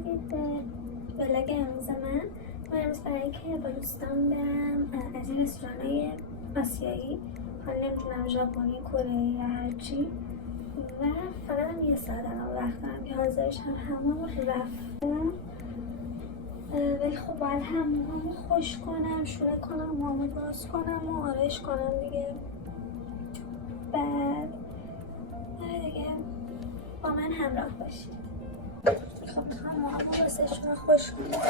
شدید به ولاگ امروز من امروز برای که با دوستان برم از این رستوران‌های آسیایی، حالا نمیدونم ژاپنی، کره یا هرچی، و فقط هم یه ساعت وقت دارم که حاضرش همون رفتم. ولی خب باید همون خوش کنم، شوره کنم، موامو باز کنم و آرایش کنم دیگه. بعد دیگه با من همراه باشید. خب میخوام موامو واسه شما خوش کنم.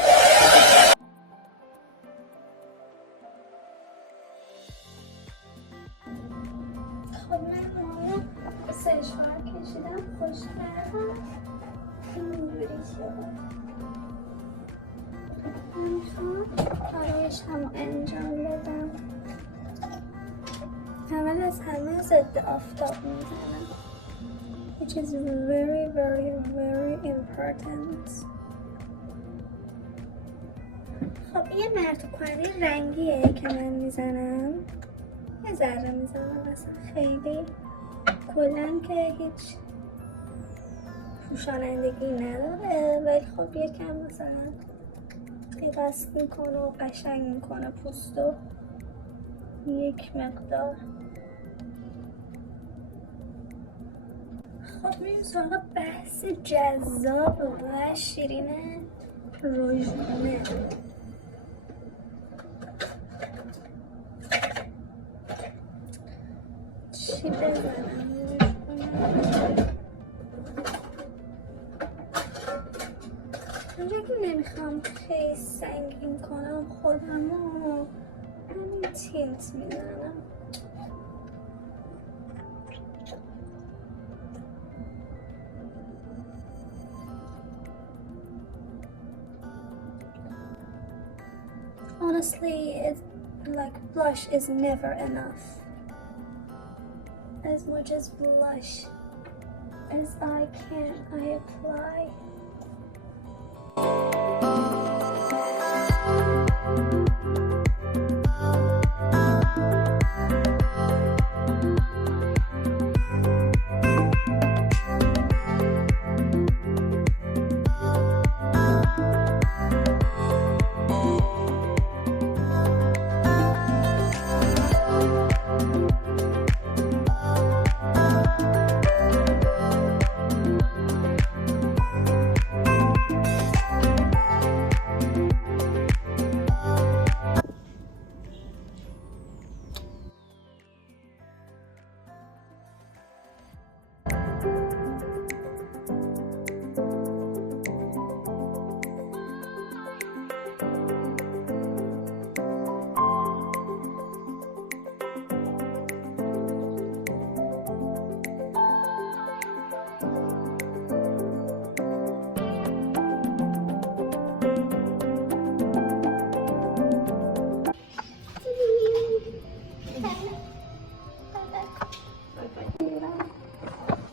خب من موامو سشوار کشیدم، خوش کردم، اینجوری شد. میخوام آرایش همو انجام بدم. اول از همه ضد آفتاب میزنم which is very very very important. خب یه مرطوب کننده رنگیه که من میزنم، یه ذره میزنم، اصلا خیلی کلن که هیچ پوشانندگی نداره، ولی خب یکم مثلا دست میکنه و قشنگ میکنه پوستو یک مقدار. خب میریم سراغ بحث جذاب و شیرین روژونه. چی بزنم؟ اونجا که نمیخوام خیلی سنگین کنم خودم و همین تینت میزنم. Honestly, it's like blush is never enough. As much as blush as I can, I apply.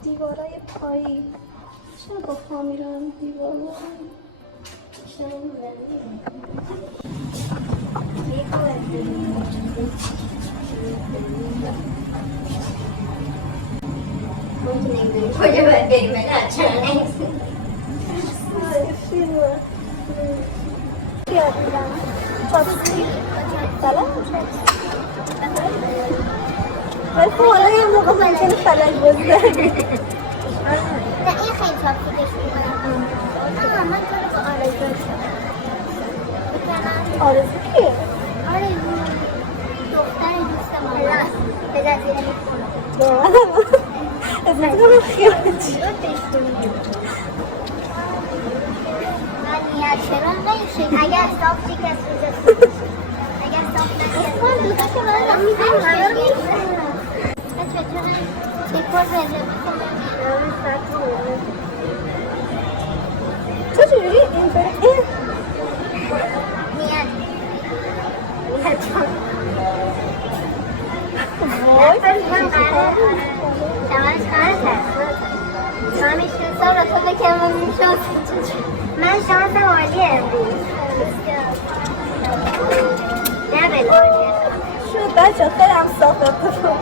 دیوارای پایی چرا با پا میرم دیوارا کجا باید بریم نه چرا نیست یاد میدم چاپستی سلام ولی خب حالا یه موقع ممکنه فلج بازی داری. نه این خیلی چاپسیکش میکنم نه من تو رو با آرزو بکنم. آرزو کیه؟ آرزو دختر دوست مامان بذار زیر میکنم از نظرم خیلی چی من نیت شرم نیشید اگر صاف چی کس روزه اگر صاف نکرد من دوست که من رو میزنم همه رو میزنم چطور دکور رزرو کنم تو چجوری اینطوری نیت وای من قراره شمالش قراره من میشنسم را تو بکنم من میشنسم من شانسم عالی امروز نه به عالیه شد بچه خیلی هم صاف اتفاق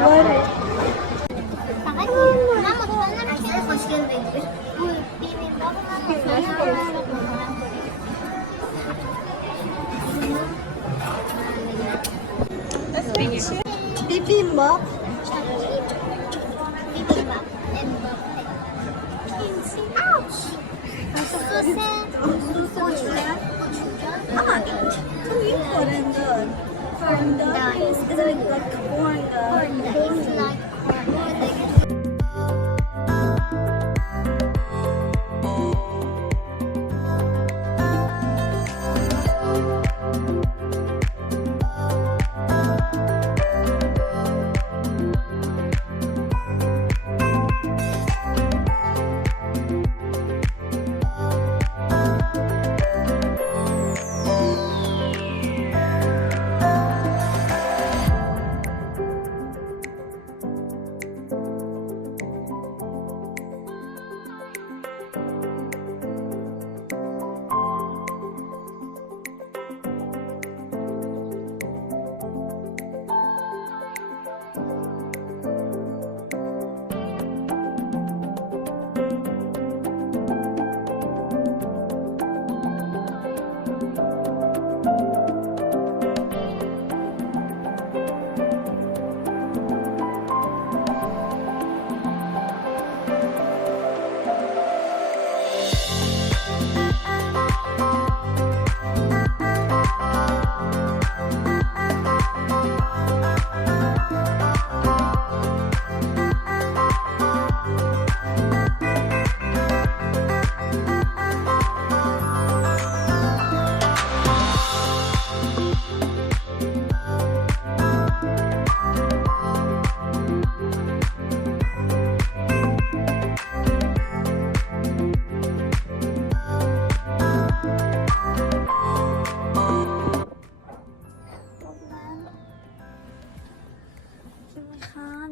واره فقط من مطمئنم که خوشگل بگیر Corn dog is like corn dog. It's like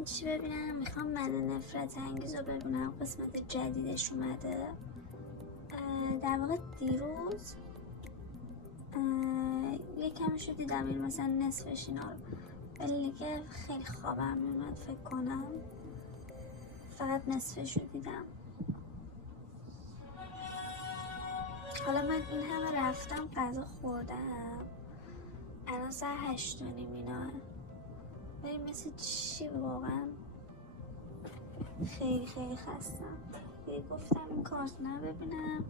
چی ببینم؟ میخوام من نفرت انگیز رو ببینم. قسمت جدیدش اومده. در واقع دیروز یکمش رو دیدم، این مثلا نصفش اینا رو، ولی دیگه خیلی خوابم میومد فکر کنم، فقط نصفش رو دیدم. حالا من این همه رفتم غذا خوردم، الان ساعت 8:30 ایناه، ولی مثل چی واقعا خیلی خستم. دیگه گفتم این کارتون رو ببینم،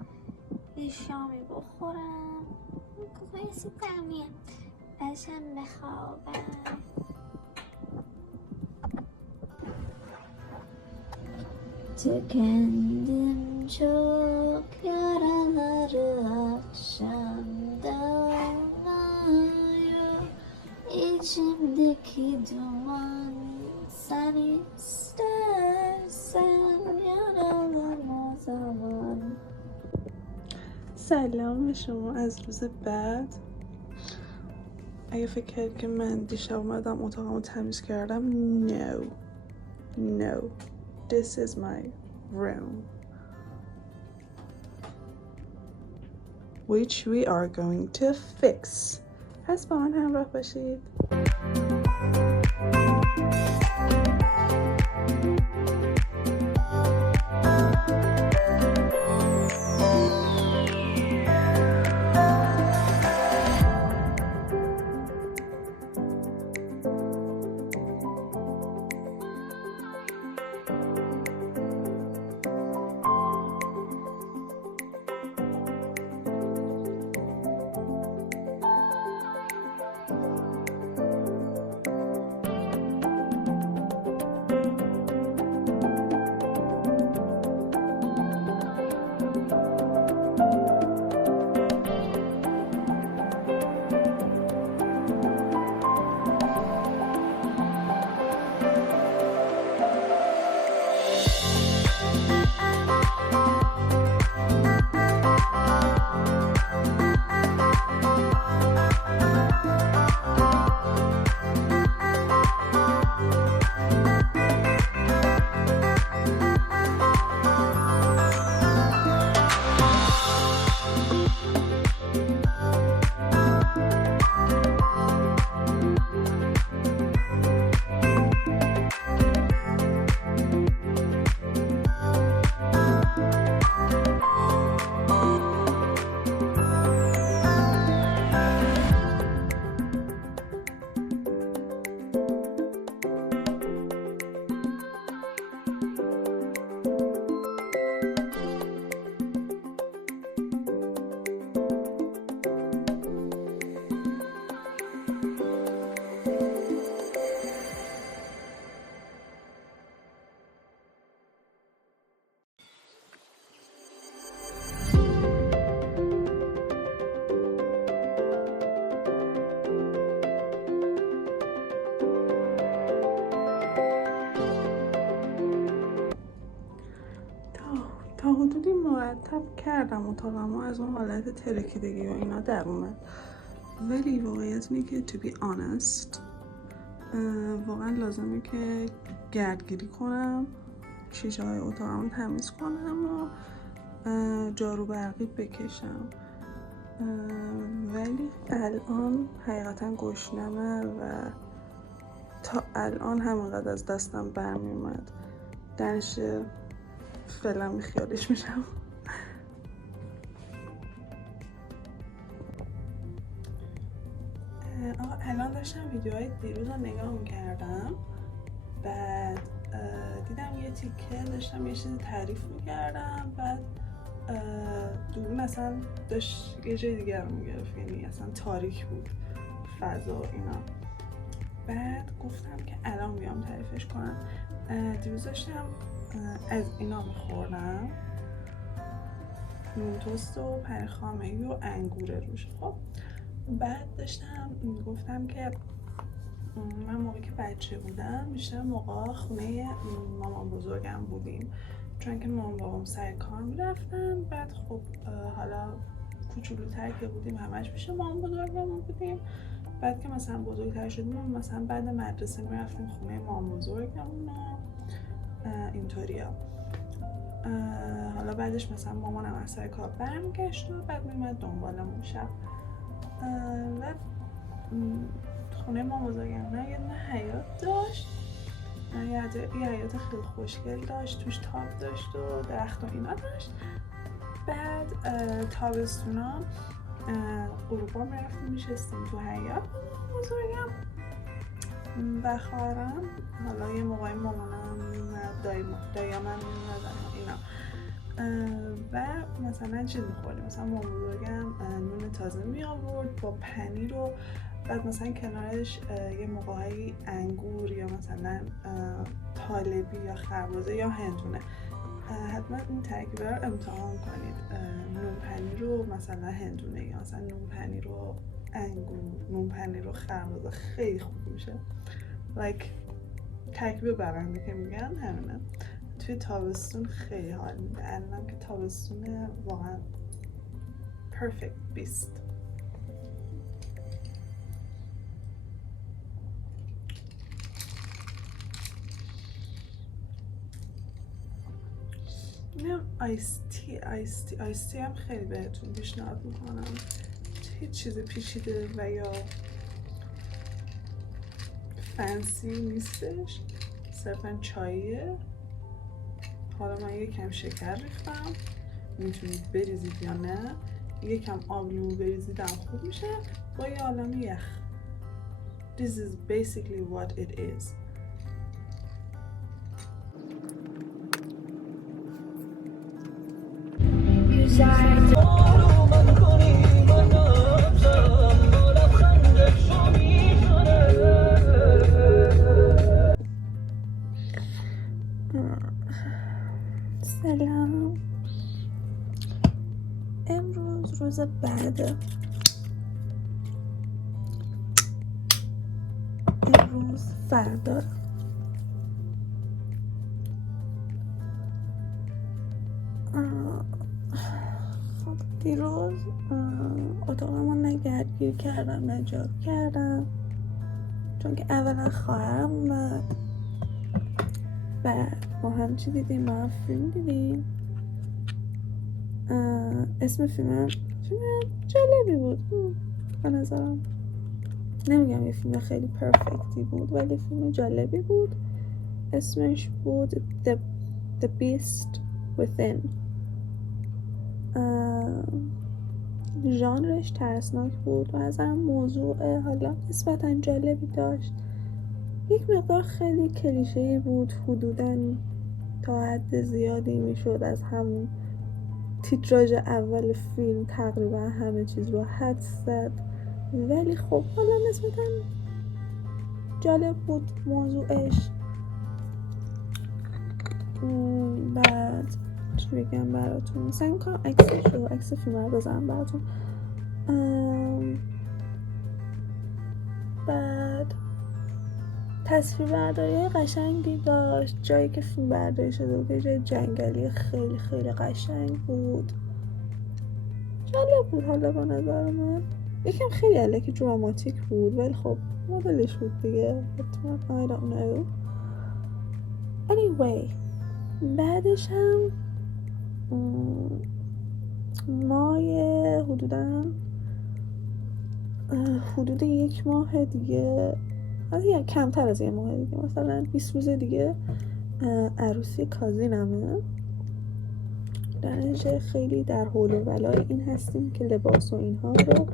یه شامی بخورم، یه سیب تعمیه، بعدشم بخوابم. Tükendim çok yaraları akşamdan ayıyor. İçimdeki duman sen istersen yaralım o zaman. سلام شما از روز بعد. اگه فکر کردید که من دیشب اومدم اتاقمو تمیز کردم، no, this is my room, which we are going to fix. پس با من همراه باشید. تا حدودی مرتب کردم اتاقمو از اون حالت ترکیدگی و اینا در اومد، ولی واقعیت اینه که to be honest واقعا لازمه که گردگیری کنم، شیشه های اتاقمو تمیز کنم و جارو برقی بکشم، ولی الان حقیقتا گشنمه و تا الان همینقدر از دستم برمی اومد درش فعلا بیخیالش میشم. آقا الان داشتم ویدیوهای دیروز رو نگاه میکردم، بعد دیدم یه تیکه داشتم یه چیزی تعریف میکردم، بعد دور مثلا داشت یه جای دیگر رو میگرفت، یعنی اصلا تاریک بود فضا و اینا. بعد گفتم که الان میام تعریفش کنم. دیروز داشتم از اینا میخوردم، نون توست و پنیرخامه‌ای و انگور روش. خب بعد داشتم گفتم که من موقعی که بچه بودم بیشتر موقع خونه مامان بزرگم بودیم، چون که مامان بابام سر کار میرفتن. بعد خب حالا کوچولوتر که بودیم همش پیش مامان بزرگمون بودیم. بعد که مثلا بزرگتر شدیم مثلا بعد مدرسه میرفتیم خونه مامان بزرگمون و اینطوریا. حالا بعدش مثلا مامانم از سر کار برمیگشت و بعد میومد دنبالمون شب. و خونه مامان بزرگم یه دونه حیاط داشت، یه حیاط خیلی خوشگل داشت، توش تاب داشت و درخت و اینا داشت. بعد تابستونا غروبا میرفتیم میشستیم تو حیاط بزرگم و خواهرم، حالا یه موقعی مامانم دایامم میومدن اینا، و مثلا چیز میخوردیم. مثلا مامان بزرگم نون تازه می آورد با پنیر و بعد مثلا کنارش یه موقعی انگور یا مثلا طالبی یا خربزه یا هندونه. حتما این ترکیبه رو امتحان کنید، نون پنیر و مثلا هندونه یا مثلا نون پنیر و انگور، نون پنیر و خربزه خیلی خوب میشه. ترکیب برنده که میگن همینه. توی تابستون خیلی حال میده. الانم که تابستون واقعا perfect beast. اینم آیستی هم خیلی بهتون پیشنهاد میکنم. هیچ چیز پیچیده و یا فنسی نیستش، صرفا چاییه. حالا من یکم شکر ریختم، میتونید بریزید یا نه، یکم آب لیمو بریزیدم خوب میشه با یه عالمه یخ. This is basically what it is. سلام، امروز روز بعده. امروز فردا دیروز اتاقمو نگردگیر کردم، نجار کردم، چون که اولا خواهرم اومد. بعد ما هم چی دیدیم؟ ما هم فیلم دیدیم. اسم فیلم جالبی بود به نظرم. نمیگم یه فیلم خیلی پرفکتی بود، ولی فیلم جالبی بود. اسمش بود The Beast Within. ژانرش ترسناک بود و از هم موضوع حالا نسبتاً جالبی داشت. یک مقدار خیلی کلیشه‌ای بود، حدوداً تا حد زیادی میشد از همون تیتراژ اول فیلم تقریبا همه چیز رو حدس زد، ولی خب حالا نسبتاً جالب بود موضوعش. بعد چی بگم براتون، سعی می‌کنم عکس فیلم رو بزنم براتون. بعد تصویربرداری قشنگی داشت. جایی که فیلم برداری شده بود جای جنگلی خیلی خیلی قشنگ بود، جالب بود. حالا به نظر من یکم خیلی الکی دراماتیک بود ولی خب مدلش بود دیگه. I don't know. Anyway بعدش هم ماه حدود 1 ماه دیگه، یا کمتر از 1 ماه دیگه، مثلا 20 روز دیگه عروسی کازینمه. درنچه خیلی در حول و ولای این هستیم که لباس و اینها رو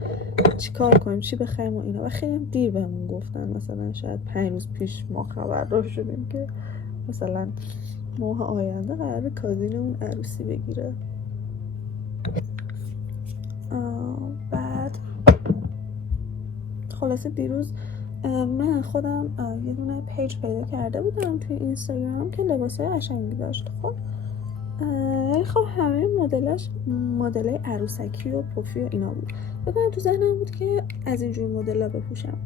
چیکار کنیم، چی بخریم و اینا. و خیلی هم دیر بهمون گفتن، مثلا شاید 5 روز پیش ما خبردار شدیم که مثلا ماه آینده قراره کازینمون عروسی بگیره. بعد خلاصه دیروز من خودم یه دونه پیج پیدا کرده بودم توی اینستاگرام که لباسای قشنگی داشت. خب همه مدلای عروسکی و پفی و اینا بود. بکنم تو ذهنم بود که از اینجور مدل‌ها بپوشم،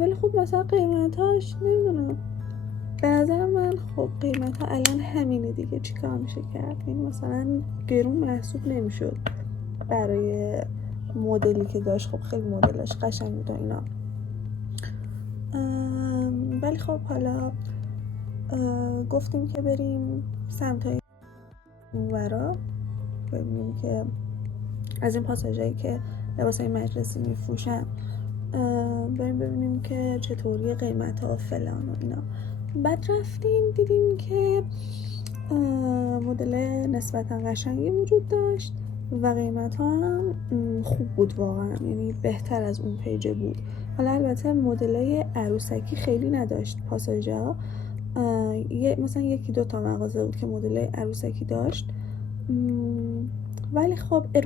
ولی خب مثلا قیمتاش نمیدونم، به نظر من خب قیمت ها الان همینه دیگه، چیکار میشه کرد؟ این مثلا گرون محسوب نمیشد برای مدلی که داشت. خب خیلی مدلش قشنگ بود و اینا، ولی خب حالا گفتیم که بریم سمت اونورا ببینیم که از این پاساژایی که لباسای مجلسی میفروشن بریم ببینیم که چطوری قیمت ها فلان و اینا. بعد رفتیم دیدیم که مدل نسبتا قشنگی وجود داشت و قیمت ها هم خوب بود واقعا، یعنی بهتر از اون پیج بود. حالا البته مدلای عروسکی خیلی نداشت پاساژا، مثلا 1-2 تا مغازه بود که مدلای عروسکی داشت، ولی خب it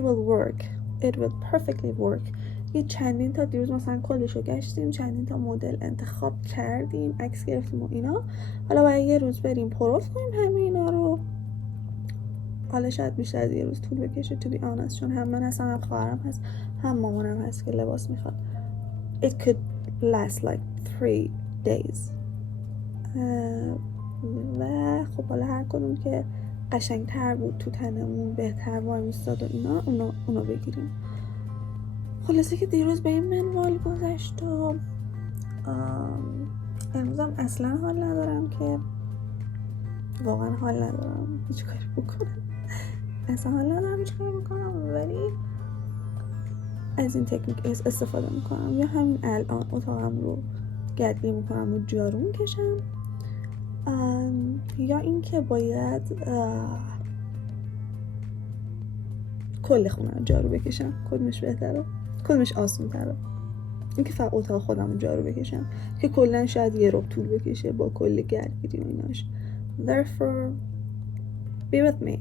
will perfectly work. یه چندین تا دیروز مثلا کلشو گشتیم، چندین تا مدل انتخاب کردیم، عکس گرفتیم و اینا. حالا باید یه روز بریم پروف کنیم همه اینا رو. حالا شاید بیشتر از یه روز طول بکشه to be honest، چون هم من هستم، هم خواهرم هست، هم مامانم هست که لباس میخواد. It could last like 3 days. و خب حالا هر کدوم که قشنگتر بود تو تنمون، بهتر وای میستاد و اینا، اونا بگیریم. خلاصه که دیروز به این منوال گذشت و امروزم اصلا حال ندارم، که واقعا حال ندارم هیچ کاری بکنم، اصلا حال ندارم هیچ کاری بکنم، ولی از این تکنیک استفاده میکنم. یا همین الان اتاقم رو گردگیری میکنم و جارو میکشم، یا اینکه باید کل خونه رو جارو بکشم. کدومش بهتره؟ کدومش آسون تره؟ اینکه فقط اتاق خودم رو جارو بکشم که کلن شاید یه ربع طول بکشه با کل گردگیری و ایناش. Therefore be with me.